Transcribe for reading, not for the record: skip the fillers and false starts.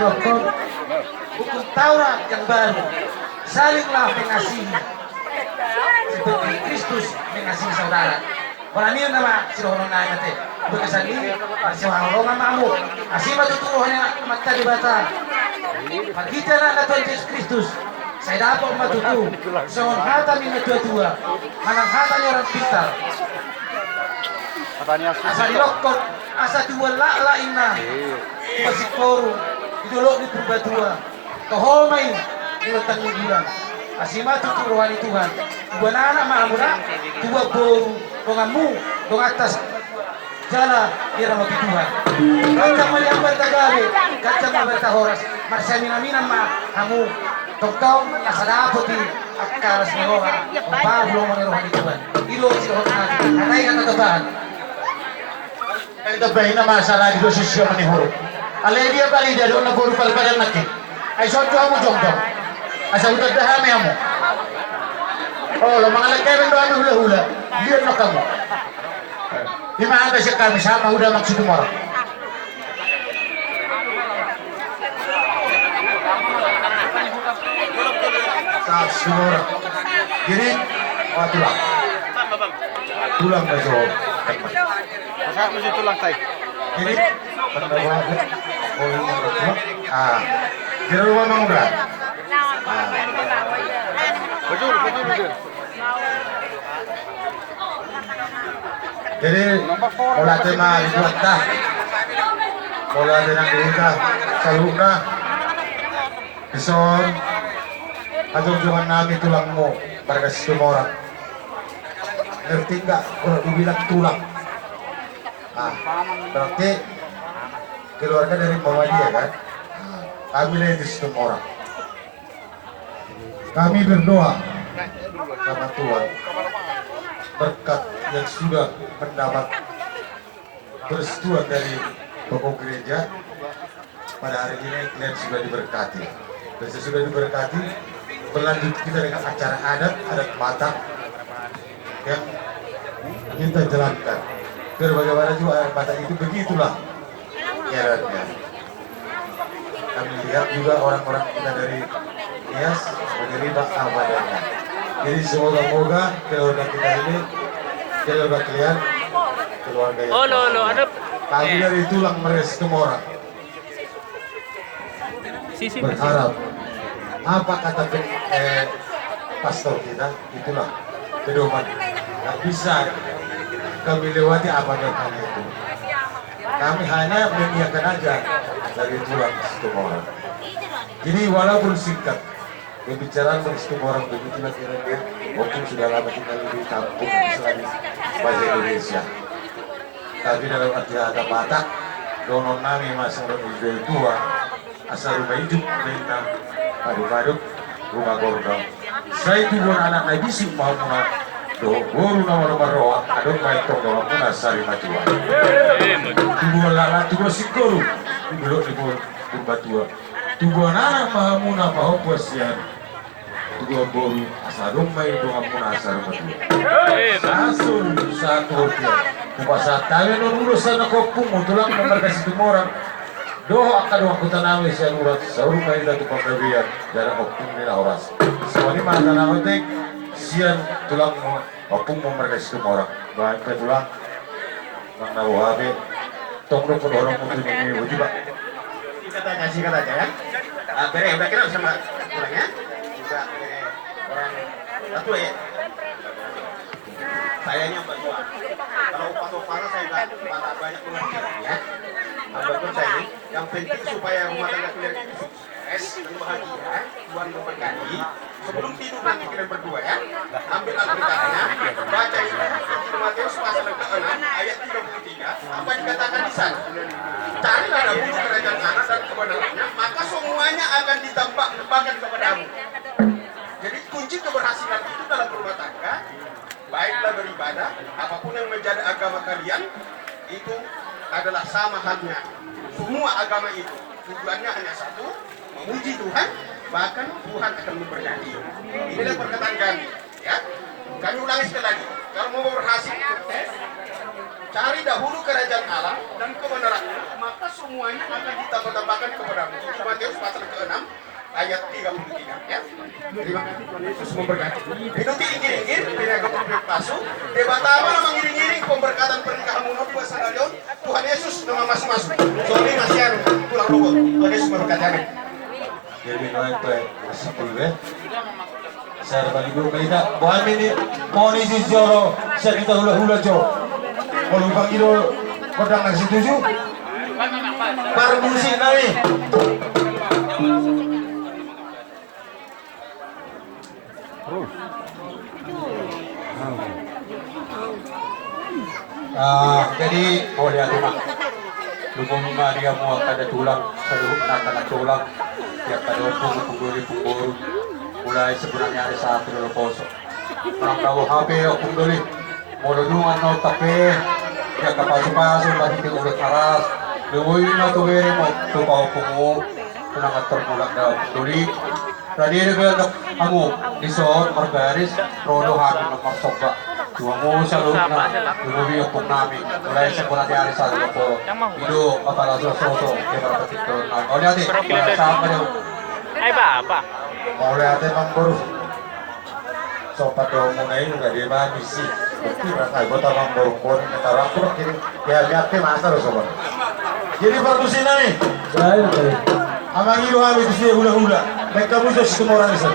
rokok, hukum Taurat yang baru, salinglah mengasihi seperti Kristus mengasihi saudara. Orang ini nama si Rohon Naya teh berkesan ini masih orang mamu masih matuturuhannya mata di bata. Kita nak Tuhan Yesus Kristus. Saya dapat matutu. Seorang hata minat dua-dua, manang hata orang pintar. Asa dilokot, asa dua la inna. Masih koru, idolok di purba dua. Tohomai di letak bulan. Asima tuturuhan Tuhan. Dua anak mahamuna, dua boru, dongamu, dong atas jala irama Tuhan. Kacang maliang bertagawe, kacang bertahoras. Marsiamina ma hamu tongkong nasadapoti akaras meroha. Pablo meroha Tuhan. Ilo si Tuhan. Katay kata Tuhan. Ito ba na masalah di sisyo manihurot. Alegia bali dado na puro palpadan nakit. Ay so mo jongdong. Asa utad dahami amo. Oh, lo mga lagay do ami hula-hula. Diyan na kamo. Di maaga siya kami sama udah magsutumara. Saat semua. Jadi, tulang. Tulang na so. Masa mesti tulang tay. Jadi, pendawa oh ini betul. Di rumah mang udah. Betul. Jadi, pola tema dibuat dah. Pola dengan dibuka, saluna. Bison, atau jangan nami tulangmu, pada semua orang. Ngerti nggak kalau dibilang tulang? Berarti keluarga dari bawah dia kan? Ambilnya itu semua orang. Kami berdoa sama Tuhan berkat yang sudah mendapat persetujuan dari pokok gereja pada hari ini kalian sudah diberkati. Dan sesudah diberkati berlanjut kita dengan acara adat Batak yang kita jalankan. Bagaimana juga adat Batak itu begitulah caranya. Kami lihat juga orang-orang kita dari Nias menerima amanahnya. Jadi semoga keluarga kita ini, keluarga kalian, keluarga yang kami dari tulang meres Kemora berharap apa kata pastor kita, itulah pedoman. Tidak bisa kami lewati apa yang kami itu. Kami hanya mengiyakan aja dari tulang Kemora. Jadi walaupun singkat, pembicaraan dari orang begitulah kira-kira, walaupun sudah lama tinggal di kampung Islam bahasa Indonesia. Tapi dalam arti ada Batak, donon nami masing orang tua, asal rumah hidup, bina, paduk-paduk, rumah gordong. Saya itu bukan anak nabi sih mau muna, boru nama roa, adon main tong dalam muna sari majuan. Tubuh lala, tubuh sikoru, dulu di tua. Tubuh anak mahamuna pahopuasian. Tubuh boru asal rumah itu mahamuna asal majuan. Sasun satu dia. Kupasa tayo no urusan ako pumutulang memberkasi tumorang. Doho akan waktu tanami siya urat sa rumah ito pagkabiyan dalam opung nila oras. Semua ini mana namotek siyan tulang mo opung memberkasi tumorang. Baik ka tulang mang nawahabi tongro ko dorong mo ini wujud ba. Singkat aja ya. Bere udah kenal sama tulangnya? Juga orang satu ya. Sayanya berdua. Kalau upah-upahnya saya nggak banyak pengertian ya. Apapun saya ini, yang penting supaya rumah tangga kalian itu sukses dan bahagia, Tuhan memberkati. Sebelum tidur nanti kalian berdua ya, ambil Alkitabnya, baca ini Matius pasal 6 ayat 33. Apa dikatakan di sana? Carilah dahulu kerajaan Allah dan kebenarannya, maka semuanya akan ditambahkan kepadamu. Jadi kunci keberhasilan itu dalam rumah tangga, baiklah beribadah, apapun yang menjadi agama kalian, itu adalah sama halnya. Semua agama itu tujuannya hanya satu, memuji Tuhan, bahkan Tuhan akan memberkati. Inilah perkataan kami, ya. Kami ulangi sekali lagi. Kalau mau berhasil sukses, cari dahulu kerajaan Allah dan kebenarannya, maka semuanya akan ditambahkan kepadamu. Cuma ayat 33 ya. Terima kasih Tuhan Yesus memberkati. Minuti inggir-inggir, pinaga palsu. Debatama na mangiring-iring pemberkatan pernikahan mo di masa ngayon. Tuhan Yesus nama masuk-masuk. Sorry masih anu tulang rumput. Tuhan Yesus memberkati amin. Jadi no itu masih dulu. Saya bagi dulu kita. Buat ini mau nih si Joro, saya kita hula-hula Jo. Kalau bagi dulu kodang nasi tujuh. Baru musik nami. Jadi oh lihat mak, lumumima dia mau kada tulang, seluruh nak tulang, tiap kada pungguli, mulai sebenarnya ada satu dulu poso. Orang tahu HP aku dulu, mau lungan no tapi dia kapasu-pasu lagi di urat keras, luwih no tuh beri mau tuh kau pungu, tenang terpulak dah dulu. Tadi dia bilang kamu disod margaris, rodo hamin nomor soba. Dua mo sa loob na lumabi yung namin. Wala yung siyang nangyari sa lupa po. Ilo, mapalaso-soso, kaya marapatik ko na. O natin, saan ka niyo? Ay ba? O natin ang buru. So, pato mo na yun, di ba, misi. Kira tayo, bata ang buru ko, natarang ko, kaya lihat kayo, masa ro sobat. Jadi bagusin namin. Dahil kayo. Amang ilo kami, gusto niya hula-hula. Nagkamuso si tumorang isa.